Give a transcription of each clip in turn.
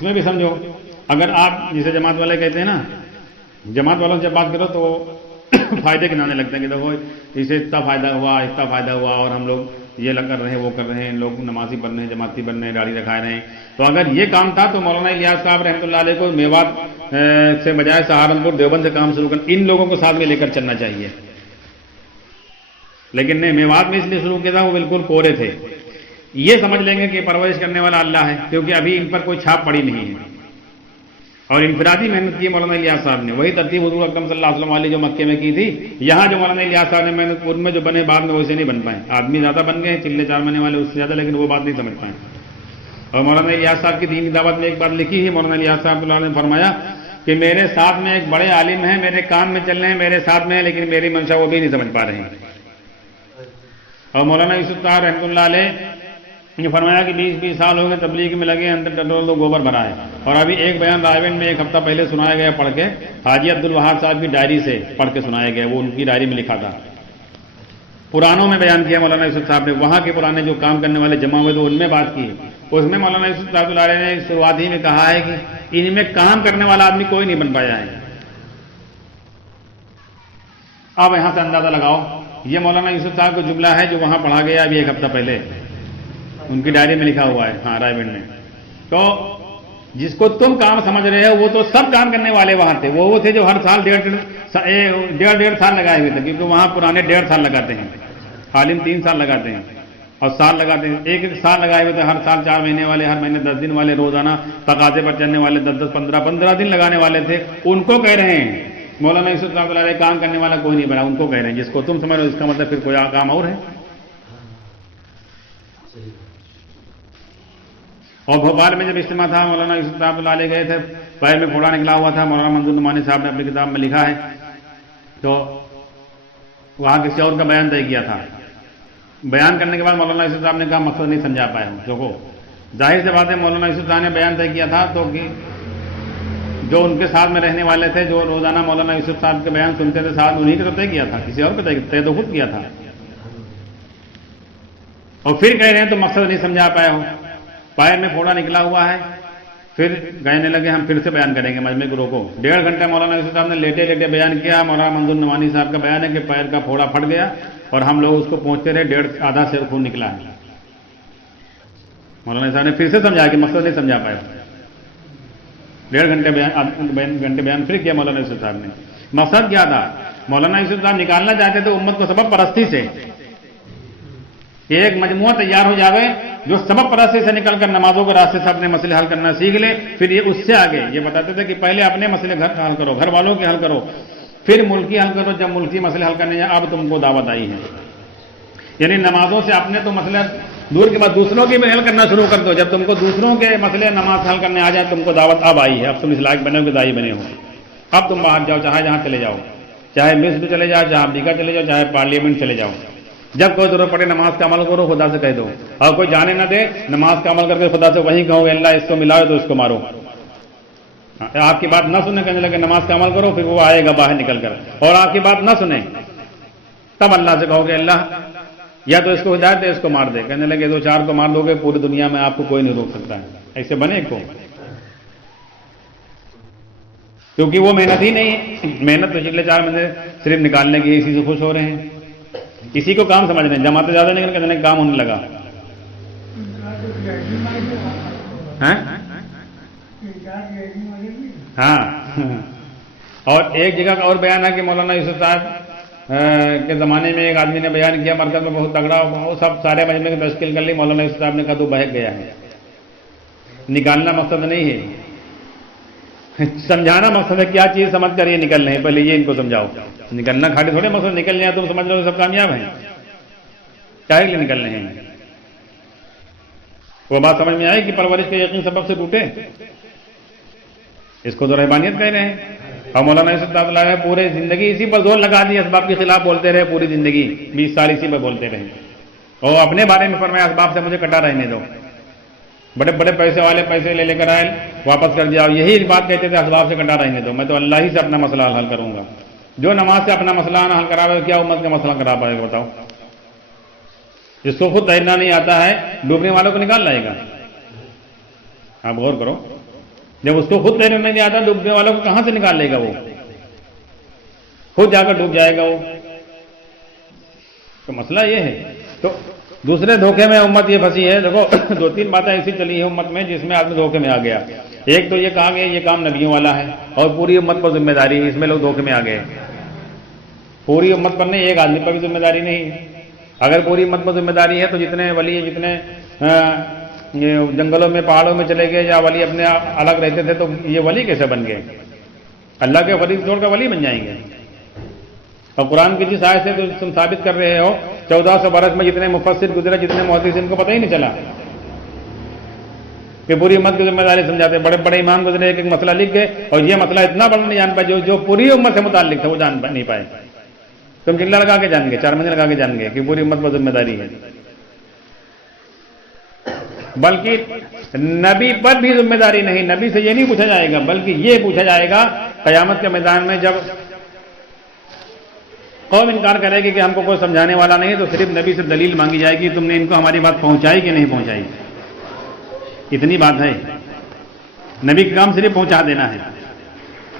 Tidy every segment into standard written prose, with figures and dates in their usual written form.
اس میں بھی سمجھو، اگر آپ جسے جماعت والے کہتے ہیں نا، جماعت والوں سے جب بات کرو تو فائدے گنانے لگتے ہیں کہ دیکھو اسے اتنا فائدہ ہوا اور ہم لوگ یہ کر رہے ہیں وہ کر رہے ہیں، لوگ نمازی بن رہے ہیں، جماعتی بن رہے ہیں، داڑھی رکھا رہے ہیں۔ تو اگر یہ کام تھا تو مولانا الیاس صاحب رحمۃ اللہ علیہ کو میوات سے بجائے سہارنپور دیوبند سے کام شروع کر ان لوگوں کو ساتھ میں لے کر چلنا چاہیے، لیکن نہیں، میوات میں اس لیے شروع کیا تھا وہ بالکل کورے تھے۔ یہ سمجھ لیں گے کہ پرورش کرنے والا اللہ ہے، کیونکہ ابھی ان پر کوئی چھاپ پڑی نہیں ہے، اور انفرادی محنت کی مولانا الیاس صاحب نے، وہی ترتیب حضور اکرم صلی اللہ علیہ وسلم والی جو مکے میں کی تھی، یہاں جو مولانا الیاس صاحب نے محنت ان میں جو بنے بعد میں ویسے نہیں بن پائے، آدمی زیادہ بن گئے چلے 4 مہینے والے اس سے زیادہ، لیکن وہ بات نہیں سمجھ پائے۔ اور مولانا الیاس صاحب کی دینی دعوت میں ایک بات لکھی ہے، مولانا الیاس صاحب نے فرمایا کہ میرے ساتھ میں ایک بڑے عالم ہیں، میرے کام میں چل رہے ہیں، میرے ساتھ میں ہیں، لیکن میری منشا وہ بھی نہیں سمجھ پا رہے ہیں۔ اور مولانا یوسف صاحب رحمۃ اللہ علیہ نے فرمایا کہ 20 سال ہو گئے تبلیغ میں لگے، اندر ٹٹول تو گوبر بھرا ہے۔ اور ابھی ایک بیان رائے میں ایک ہفتہ پہلے سنایا گیا پڑھ کے، حاجی عبد الوہاب صاحب کی ڈائری سے پڑھ کے سنایا گیا، وہ ان کی ڈائری میں لکھا تھا، پرانوں میں بیان کیا مولانا یوسف صاحب نے، وہاں کے پرانے جو کام کرنے والے جمع ہوئے تو ان میں بات کی۔ اس میں مولانا یوسف صاحب نے شروعات ہی میں کہا ہے کہ ان میں کام کرنے والا آدمی کوئی نہیں بن پایا ہے۔ اب یہاں سے اندازہ لگاؤ، یہ مولانا یوسف صاحب کا جملہ ہے جو وہاں پڑھا گیا ابھی ایک ہفتہ پہلے، ان کی ڈائری میں لکھا ہوا ہے، ہاں رائے بینڈ میں۔ تو جس کو تم کام سمجھ رہے ہو وہ تو سب کام کرنے والے وہاں تھے، وہ تھے جو ہر سال 1.5 سال لگائے ہوئے تھے، کیونکہ وہاں پرانے 1.5 سال لگاتے ہیں، عالم 3 سال لگاتے ہیں اور سال لگاتے ہیں، ایک سال لگائے ہوئے تھے، ہر سال 4 مہینے والے، ہر مہینے 10 دن والے، روزانہ تقاضے پر چلنے والے 10 15 دن لگانے والے تھے۔ ان کو کہہ رہے ہیں مولانا یوسف صاحب علیہ کام کرنے والا کوئی نہیں بنا، ان کو کہہ رہے ہیں، جس کو تم سمجھ رہے ہو اس کا مطلب پھر کوئی کام اور ہے۔ اور بھوپال میں جب اجتماع تھا، مولانا یوسف صاحب علیہ گئے تھے، پیر میں پھوڑا نکلا ہوا تھا، مولانا منظور نعمانی صاحب نے اپنی کتاب میں لکھا ہے، تو وہاں کسی اور کا بیان طے کیا تھا۔ بیان کرنے کے بعد مولانا یوسف صاحب نے کہا مقصد نہیں سمجھا پائے ہوں، دیکھو ظاہر سی بات ہے، مولانا یوسف صاحب نے بیان طے کیا تھا تو کہ جو ان کے ساتھ میں رہنے والے تھے، جو روزانہ مولانا یوسف صاحب کے بیان سنتے تھے، ساتھ انہی کا طے کیا تھا، کسی اور کا طے تو خود کیا تھا، اور پھر کہہ رہے ہیں تو مقصد نہیں سمجھا پائے ہو، پیر میں پھوڑا نکلا ہوا ہے۔ پھر کہنے لگے ہم پھر سے بیان کریں گے، مجمع گروہ کو 1.5 گھنٹہ مولانا یوسف صاحب نے لیٹے لیٹے بیان کیا۔ مولانا منظور نعمانی صاحب کا بیان ہے کہ پیر کا پھوڑا پھٹ گیا اور ہم لوگ اس کو پہنچتے رہے، آدھا سیر خون نکلا ہے۔ مولانا صاحب نے پھر سے سمجھایا کہ مقصد نہیں سمجھا پائے، 1.5 گھنٹے بیان پھر کیا مولانا یوسف صاحب نے۔ مقصد کیا تھا؟ مولانا یوسف صاحب نکالنا چاہتے تھے امت کو سبب پرستی سے، کہ ایک مجموعہ تیار ہو جاوے جو سبب پرستی سے نکل کر نمازوں کے راستے سے اپنے مسئلے حل کرنا سیکھ لے۔ پھر یہ اس سے آگے یہ بتاتے تھے کہ پہلے اپنے مسئلے حل کرو، گھر والوں کے حل کرو، پھر ملکی حل کرو، جب ملکی مسئلے حل کرنے جائیں اب تم کو دعوت آئی ہے، یعنی نمازوں سے اپنے تو مسئلے دور کے بعد دوسروں کے بھی حل کرنا شروع کر دو، جب تم کو دوسروں کے مسئلے نماز حل کرنے آ جائے تم کو دعوت اب آئی ہے، اب تم اس لائق بنے ہو کہ دائی بنے ہو، اب تم باہر جاؤ، چاہے جہاں چلے جاؤ، چاہے مصر چلے جاؤ، چاہے امریکہ چلے جاؤ، چاہے پارلیمنٹ چلے جاؤ، جب کوئی ضرورت پڑے نماز کا عمل کرو، خدا سے کہہ دو، اور کوئی جانے نہ دے نماز کا عمل کر کے خدا سے وہیں کہو کہ اللہ اس کو ملاؤ تو اس کو مارو۔ آپ کی بات نہ سنے کہنے لگے نماز کا عمل کرو، پھر وہ آئے گا باہر نکل کر، اور آپ کی بات نہ سنے تب اللہ سے کہو کہ اللہ یا تو اس کو ہدایت دے، اس کو مار دے، کہنے لگے 2-4 کو مار دو گے پوری دنیا میں آپ کو کوئی نہیں روک سکتا ہے، ایسے بنے کو، کیونکہ وہ محنت ہی نہیں ہے، محنت تو پچھلے 4 مہینے صرف نکالنے کی، اسی سے خوش ہو رہے ہیں، اسی کو کام سمجھ رہے ہیں، جماعتیں زیادہ نکل کے کام ہونے لگا۔ ہاں، اور ایک جگہ کا اور بیان ہے کہ مولانا یوسف صاحب کے زمانے میں ایک آدمی نے بیان کیا مرکز میں بہت تگڑا، وہ سب سارے مجمع کی تشکیل کر لی، مولانا یوسف صاحب نے کہا تو بہک گیا ہے، نکالنا مقصد نہیں ہے، سمجھانا مقصد ہے، کیا چیز سمجھ کر یہ نکل رہے ہیں، پہلے یہ ان کو سمجھاؤ، نکلنا کھاٹے تھوڑے مقصد نکل جائے، تم سمجھ رہے ہو سب کامیاب ہیں، کیا لیے نکل رہے ہیں؟ وہ بات سمجھ میں آئی کہ پرورش کے یقین سبب سے ٹوٹے، اس کو تو رہبانیت کہہ رہے ہیں۔ اور مولانا یوسف صاحب علیہ پورے زندگی اسی پر زور لگا دی، اسباب کے خلاف بولتے رہے، پوری زندگی 20 سال اسی پر بولتے رہے، اور اپنے بارے میں فرمایا اسباب سے مجھے کٹا رہنے دو، بڑے بڑے پیسے والے پیسے لے کر آئے واپس کر دیا، یہی بات کہتے تھے اسباب سے کٹا رہنے دو، میں تو اللہ ہی سے اپنا مسئلہ حل کروں گا، جو نماز سے اپنا مسئلہ نہ حل کرا کیا امت کا مسئلہ کرا پائے گا بتاؤ؟ جس کو خود تیرنا نہیں آتا ہے ڈوبنے والوں کو نکال لائے گا، آپ غور کرو، جب اس کو خود تیرنا نہیں آتا ڈوبنے والوں کو کہاں سے نکال لے گا وہ؟ خود جا کر ڈوب جائے گا وہ. تو مسئلہ یہ ہے. تو دوسرے دھوکے میں امت یہ پھنسی ہے. دیکھو 2-3 باتیں ایسی چلی ہے امت میں جس میں آدمی دھوکے میں آ گیا. ایک تو یہ کہا گیا یہ کام نبیوں والا ہے اور پوری امت پر ذمہ داری ہے. اس میں لوگ دھوکے میں آ گئے. پوری امت پر نہیں، ایک آدمی پر بھی ذمہ داری نہیں ہے. اگر پوری امت پر ذمہ داری ہے تو جتنے ولی جتنے جنگلوں میں پہاڑوں میں چلے گئے یا ولی اپنے الگ رہتے تھے تو یہ ولی کیسے بن گئے؟ اللہ کے فرید چھوڑ کر ولی بن جائیں گے. اور قرآن کی جس آیت سے تو تم ثابت کر رہے ہو 1400 برس میں جتنے مفسر گزرے جتنے محدثین کو پتہ ہی نہیں چلا کہ پوری امت کی ذمہ داری سمجھاتے. بڑے بڑے امام گزرے ایک مسئلہ لکھ گئے اور یہ مسئلہ اتنا بڑا نہیں جان پائے جو پوری امت سے متعلق تھا وہ جان نہیں پائے. تم چلہ لگا کے جان گے، 4 مہینے لگا کے جان گے کہ پوری امت پر ذمہ داری ہے. بلکہ نبی پر بھی ذمہ داری نہیں. نبی سے یہ نہیں پوچھا جائے گا بلکہ یہ پوچھا جائے گا قیامت کے میدان میں جب قوم انکار کرے گی کہ ہم کو کوئی سمجھانے والا نہیں تو صرف نبی سے دلیل مانگی جائے گی تم نے ان کو ہماری بات پہنچائی کہ نہیں پہنچائی. اتنی بات ہے. نبی کا کام صرف پہنچا دینا ہے،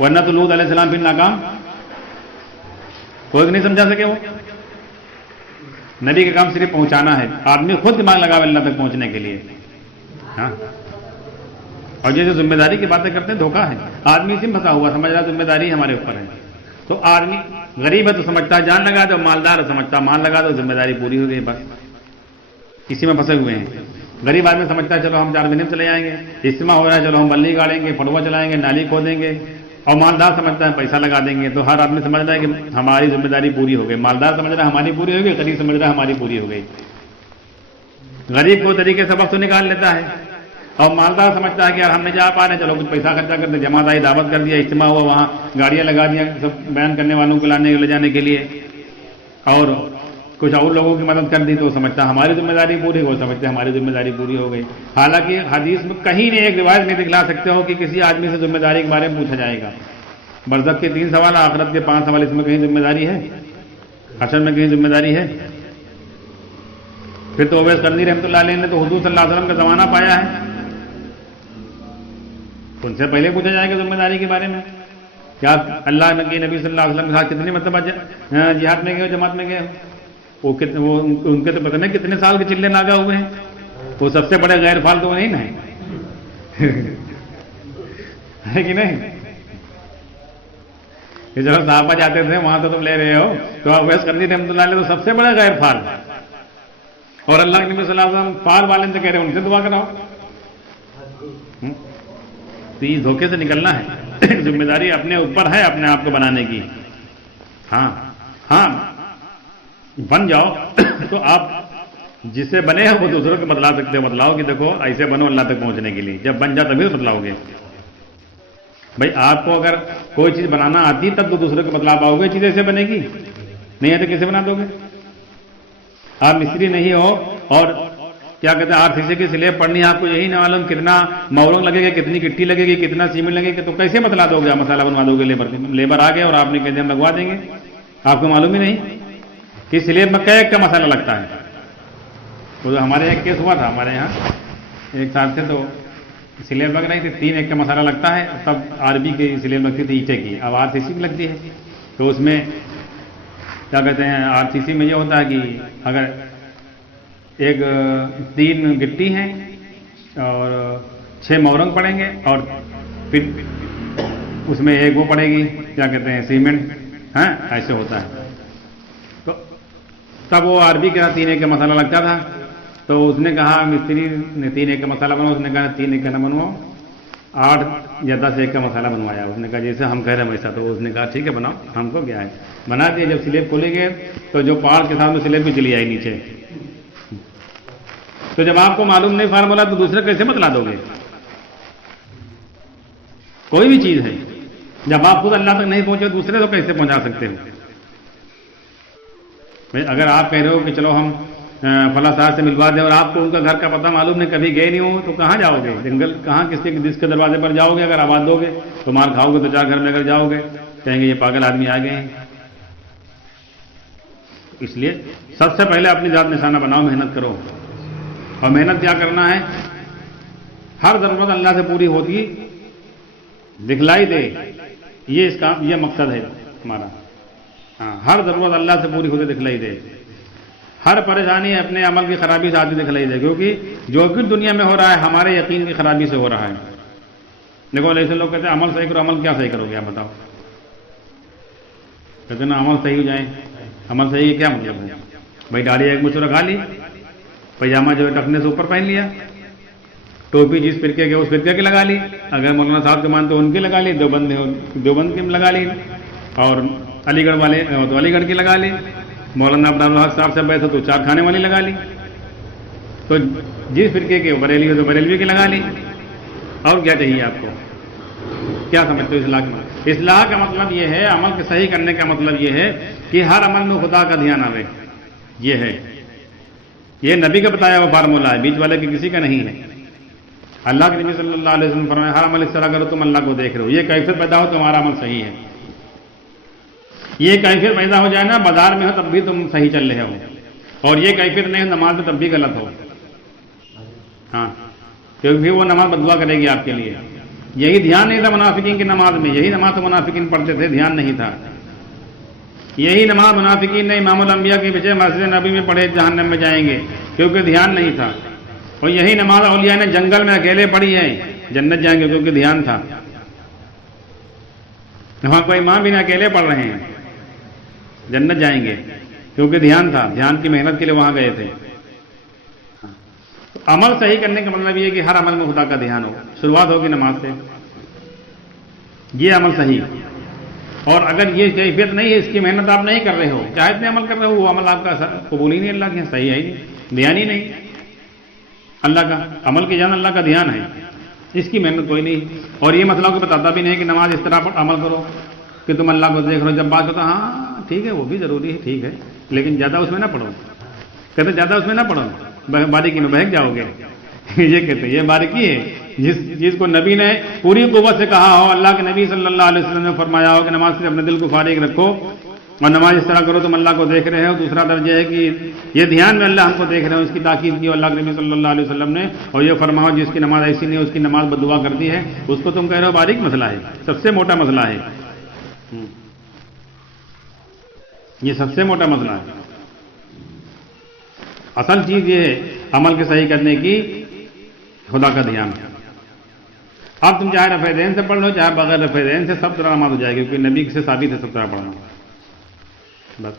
ورنہ تو لوط علیہ السلام پھر ناکام، کوئی نہیں سمجھا سکے. وہ نبی کا کام صرف پہنچانا ہے. آدمی خود دماغ لگاوے اللہ تک پہنچنے کے لیے. ہاں، اور یہ جو ذمہ داری کی باتیں کرتے ہیں دھوکہ ہے. آدمی اسی میں پھنسا ہوا سمجھ رہا ذمہ داری ہمارے اوپر ہے. تو آدمی غریب ہے تو سمجھتا ہے جان لگا دو، مالدار ہے سمجھتا مال لگا دو ذمہ داری پوری ہو گئی. بس اسی میں پھنسے ہوئے ہیں. غریب آدمی سمجھتا ہے چلو ہم 4 مہینے میں چلے جائیں گے، اجتماع ہو رہا ہے چلو ہم بلی گاڑیں گے، پڑوا چلائیں گے، نالی کھودیں گے. اور مالدار سمجھتا ہے پیسہ لگا دیں گے. تو ہر آدمی سمجھ رہا ہے کہ ہماری ذمہ داری پوری ہو گئی. مالدار سمجھ رہا ہے ہماری پوری ہو گئی، غریب سمجھ رہا ہے ہماری پوری ہو گئی. غریب کو طریقے سے وقت نکال لیتا ہے اور مالدار سمجھتا ہے کہ یار ہم نہیں جا پا رہے چلو کچھ پیسہ خرچہ کر دیں. جماعت آئی، دعوت کر دیا، اجتماع ہوا، وہاں گاڑیاں لگا دیا سب بیان کرنے والوں کو لانے لے جانے کے لیے، اور کچھ اور لوگوں کی مدد کر دی تو سمجھتا ہماری ذمہ داری پوری ہو، سمجھتے ہماری ذمہ داری پوری ہو گئی. حالانکہ حدیث میں کہیں نہیں ایک روایت نہیں دکھلا سکتے ہو کہ کسی آدمی سے ذمہ داری کے بارے میں پوچھا جائے گا. برزخ کے 3 سوال، آخرت کے 5 سوال، اس میں کہیں ذمہ داری ہے؟ حشر میں کہیں ذمہ داری ہے؟ پھر تو اویس قرنی رحمۃ اللہ علیہ نے تو حضور صلی اللہ علیہ وسلم کا زمانہ پایا ہے. ان سے پہلے پوچھا جائے گا ذمہ داری کے بارے میں. کیا اللہ کے نبی صلی اللہ علیہ وسلم کے ساتھ کتنی مرتبہ جہاد میں گئے، جماعت میں گئے وہ ان کے تو پتہ نہیں کتنے سال کے چلے ناگا ہوئے ہیں. وہ سب سے بڑے غیر فال تو نہیں نا ہے کہ نہیں؟ کہ جب صحابہ جاتے تھے وہاں تو تم لے رہے ہو تو اویس قرنی رحمۃ اللہ علیہ تو سب سے بڑا غیر فال، اور اللہ کے نبی صلی اللہ علیہ وسلم فال والے سے کہہ رہے ہیں ان سے دعا کراؤ. تو یہ دھوکے سے نکلنا ہے. ذمہ داری اپنے اوپر ہے اپنے آپ کو بنانے کی. ہاں ہاں بن جاؤ تو آپ جس سے بنے ہیں وہ دوسروں کو بتلا سکتے ہو. بتلاؤ کہ دیکھو ایسے بنو اللہ تک پہنچنے کے لیے. جب بن جاؤ تبھی بتلاؤ گے. بھائی آپ کو اگر کوئی چیز بنانا آتی تب تو دوسرے کو بتلا پاؤ گے چیز ایسے بنے گی، نہیں ہے تو کیسے بنا دو گے؟ آپ مستری نہیں ہو اور کیا کہتے ہیں 8 حصے کی سلیب پڑنی ہے، آپ کو یہی نہ معلوم کتنا مورنگ لگے گا، کتنی گٹی لگے گی، کتنا سیمنٹ لگے گا، تو کیسے بتلا دو گے؟ مسالہ بنوا دو گے. لیبر آ گئے اور آپ نے کہتے ہم لگوا دیں گے. آپ کو معلوم ہی نہیں کہ سلیب میں کیا ایک کا مسالہ لگتا ہے. تو ہمارے یہاں کیس ہوا تھا، ہمارے یہاں ایک ساتھ سے تو سلیب لگ رہی تھی 3 ایک کا مسالہ لگتا ہے. تب عربی کی سلیب لگتی تھی اینٹے کی، اب RCC کی لگتی ہے. تو اس میں کیا کہتے ہیں RCC میں یہ ہوتا ہے کہ اگر 3 گٹی ہیں اور 6 مورنگ پڑیں گے اور پھر اس میں 1 وہ پڑے گی کیا کہتے ہیں سیمنٹ، ہاں ایسے ہوتا ہے. تو تب وہ عربی کا 3 ایک کا مسالہ لگتا تھا. تو اس نے کہا مستری نے 3 ایک کا مسالہ بناؤ. اس نے کہا 3 ایک کا نہ بنواؤ، 8 یا 10 ایک کا مسالہ بنوایا. اس نے کہا جیسے ہم کہہ رہے ہیں ویسا. تو اس نے کہا ٹھیک ہے بناؤ، ہم کو کیا ہے. بنا دیا. جب سلیب کھولے گئے تو جو پہاڑ کے سامنے سلیب بھی چلی آئی نیچے. تو جب آپ کو معلوم نہیں فارمولا تو دوسرے کیسے بتلا دو گے؟ کوئی بھی چیز ہے جب آپ خود اللہ تک نہیں پہنچے دوسرے تو کیسے پہنچا سکتے ہو؟ اگر آپ کہہ رہے ہو کہ چلو ہم فلاں صاحب سے ملوا دیں اور آپ کو ان کا گھر کا پتہ معلوم نہیں، کبھی گئے نہیں ہو، تو کہاں جاؤ گے؟ جنگل کہاں جس کے دروازے پر جاؤ گے؟ اگر آواز دو گے تو مار کھاؤ گے. تو 4 گھر میں اگر جاؤ گے کہیں گے یہ پاگل آدمی آ گئے ہیں. اس لیے سب سے پہلے اپنی ذات نشانہ بناؤ، محنت کرو. اور محنت کیا کرنا ہے؟ ہر ضرورت اللہ سے پوری ہوتی دکھلائی دے، یہ اس کا یہ مقصد ہے ہمارا. ہاں، ہر ضرورت اللہ سے پوری ہوتے دکھلائی دے، ہر پریشانی اپنے عمل کی خرابی سے آتی دکھلائی دے، کیونکہ جو کچھ دنیا میں ہو رہا ہے ہمارے یقین کی خرابی سے ہو رہا ہے. دیکھو ایسے لوگ کہتے ہیں عمل صحیح کرو، عمل کیا صحیح کرو گے آپ بتاؤ؟ کہتے ہیں نا عمل صحیح ہو جائے. عمل صحیح ہے کیا مطلب ہے؟ بھائی داڑھی ایک مچھ رکھا لی، پائجامہ جو ہے ٹکنے سے اوپر پہن لیا، ٹوپی جس فرقے کے اس فرقے کی لگا لی، اگر مولانا صاحب کے مانتے ان کی لگا لی، دیوبند کی لگا لی، اور علی گڑھ والے تو علی گڑھ کی لگا لی، مولانا عبدالحق صاحب سے بیٹھے تو چار کھانے والی لگا لی، تو جس فرقے کے بریلی ہو تو بریلوی کی لگا لی. اور کیا چاہیے آپ کو؟ کیا سمجھتے ہو اصلاح کا؟ اصلاح کا مطلب یہ ہے، عمل کے صحیح کرنے کا مطلب یہ ہے کہ ہر عمل میں خدا کا دھیان آئے. یہ ہے، یہ نبی کا بتایا ہوا فارمولہ ہے، بیچ والے کے کسی کا نہیں ہے. اللہ کے نبی صلی اللہ علیہ وسلم فرمایا ہر عمل اس طرح کرو تم اللہ کو دیکھ رہے ہو. یہ کیفیت پیدا ہو تمہارا عمل صحیح ہے. یہ کیفیت پیدا ہو جائے نا بازار میں ہو تب بھی تم صحیح چل رہے ہو، اور یہ کیفیت نہیں ہو نماز میں تب بھی غلط ہو. ہاں، کیونکہ وہ نماز بددعا کرے گی آپ کے لیے. یہی دھیان نہیں تھا منافقین کی نماز میں، یہی نماز تو منافقین پڑھتے تھے، دھیان نہیں تھا. یہی نماز منافقین نے امام الانبیاء کے پیچھے مسجد نبی میں پڑھے جہنم میں جائیں گے، کیونکہ دھیان نہیں تھا. اور یہی نماز اولیاء نے جنگل میں اکیلے پڑھی ہے، جنت جائیں گے کیونکہ دھیان تھا. وہاں کوئی امام بھی نہ اکیلے پڑھ رہے ہیں، جنت جائیں گے کیونکہ دھیان تھا، دھیان کی محنت کے لیے وہاں گئے تھے. عمل صحیح کرنے کا مطلب یہ ہے کہ ہر عمل میں خدا کا دھیان ہو. شروعات ہوگی نماز سے، یہ عمل صحیح. اور اگر یہ کیفیت نہیں ہے، اس کی محنت آپ نہیں کر رہے ہو، چاہے اتنے عمل کر رہے ہو، وہ عمل آپ کا قبول ہی نہیں، اللہ کے صحیح ہے ہی نہیں، دھیان ہی نہیں. اللہ کا عمل کی جان اللہ کا دھیان ہے، اس کی محنت کوئی نہیں. اور یہ مسئلہ کو بتاتا بھی نہیں کہ نماز اس طرح عمل کرو کہ تم اللہ کو دیکھ رہو. جب بات ہوتا ہاں ٹھیک ہے وہ بھی ضروری ہے، ٹھیک ہے، لیکن زیادہ اس میں نہ پڑھو. کہتے زیادہ اس میں نہ پڑھو، باریکی میں بہک جاؤ گے. یہ کہتے یہ باریکی ہے. جس چیز کو نبی نے پوری قوت سے کہا ہو، اللہ کے نبی صلی اللہ علیہ وسلم نے فرمایا ہو کہ نماز سے اپنے دل کو فارغ رکھو اور نماز اس طرح کرو تم اللہ کو دیکھ رہے ہو. دوسرا درجہ ہے کہ یہ دھیان میں اللہ ہم کو دیکھ رہے ہو، اس کی تاکید کی اللہ کے نبی صلی اللہ علیہ وسلم نے. اور یہ فرماؤ جس کی نماز ایسی نہیں اس کی نماز بددعا کرتی ہے، اس کو تم کہہ رہے ہو باریک مسئلہ ہے، سب سے موٹا مسئلہ ہے. یہ سب سے موٹا مسئلہ ہے. اصل چیز یہ ہے عمل کے صحیح کرنے کی خدا کا دھیان. اب تم چاہے رفع دین سے پڑھ لو چاہے بغیر رفع دین سے، سب طرح نماز ہو جائے گی، کیونکہ نبی سے ثابت ہے سب طرح پڑھنا. بس